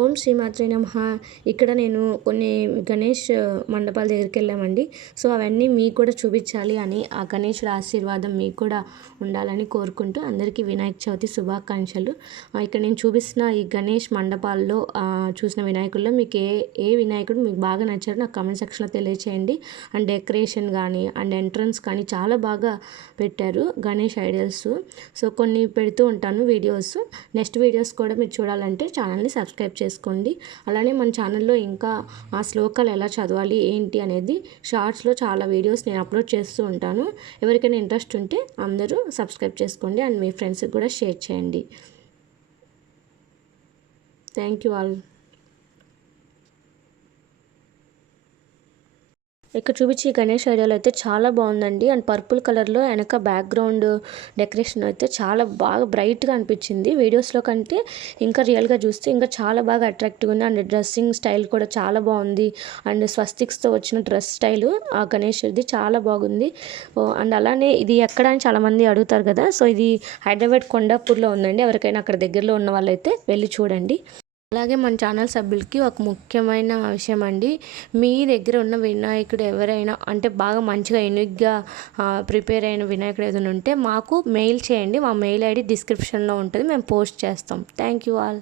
ఓం శ్రీ మాత్రే నమః. ఇక్కడ నేను కొన్ని గణేష్ మండపాల దగ్గరికి వెళ్ళామండి. సో అవన్నీ మీకు కూడా చూపించాలి అని, ఆ గణేశుడి ఆశీర్వాదం మీకు కూడా ఉండాలని కోరుకుంటూ అందరికీ వినాయక చవితి శుభాకాంక్షలు. ఇక్కడ నేను చూపిస్తున్న ఈ గణేష్ మండపాల్లో చూసిన వినాయకుల్లో మీకు ఏ వినాయకుడు మీకు బాగా నచ్చారో నాకు కామెంట్ సెక్షన్లో తెలియచేయండి. అండ్ డెకరేషన్ కానీ అండ్ ఎంట్రన్స్ కానీ చాలా బాగా పెట్టారు గణేష్ ఐడల్స్. సో కొన్ని పెడుతూ ఉంటాను వీడియోస్. నెక్స్ట్ వీడియోస్ కూడా మీరు చూడాలంటే ఛానల్ని సబ్స్క్రైబ్ చేసుకోండి. అలానే మన ఛానల్లో ఇంకా ఆ శ్లోకాలు ఎలా చదవాలి ఏంటి అనేది షార్ట్స్లో చాలా వీడియోస్ నేను అప్లోడ్ చేస్తూ ఉంటాను. ఎవరికైనా ఇంట్రెస్ట్ ఉంటే అందరూ సబ్స్క్రైబ్ చేసుకోండి అండ్ మీ ఫ్రెండ్స్కి కూడా షేర్ చేయండి. Thank you all. ఇక్కడ చూపించి గణేష్ ఐడియాలో అయితే చాలా బాగుందండి. అండ్ పర్పుల్ కలర్లో వెనక బ్యాక్గ్రౌండ్ డెకరేషన్ అయితే చాలా బాగా బ్రైట్గా అనిపించింది. వీడియోస్లో కంటే ఇంకా రియల్గా చూస్తే ఇంకా చాలా బాగా అట్రాక్టివ్గా ఉంది. అండ్ డ్రెస్సింగ్ స్టైల్ కూడా చాలా బాగుంది. అండ్ స్వస్తిక్స్తో వచ్చిన డ్రెస్ స్టైలు ఆ గణేష్ది చాలా బాగుంది. అండ్ అలానే ఇది ఎక్కడ అని చాలామంది అడుగుతారు కదా. సో ఇది హైదరాబాద్ కొండాపూర్లో ఉందండి. ఎవరికైనా అక్కడ దగ్గరలో ఉన్న వాళ్ళైతే వెళ్ళి చూడండి. అలాగే మన ఛానల్ సభ్యులకి ఒక ముఖ్యమైన విషయం అండి. మీ దగ్గర ఉన్న వినాయకుడు ఎవరైనా అంటే బాగా మంచిగా యూనిక్గా ప్రిపేర్ అయిన వినాయకుడు ఏదైనా ఉంటే మాకు మెయిల్ చేయండి. మా మెయిల్ ఐడి డిస్క్రిప్షన్లో ఉంటుంది. మేము పోస్ట్ చేస్తాం. Thank you all.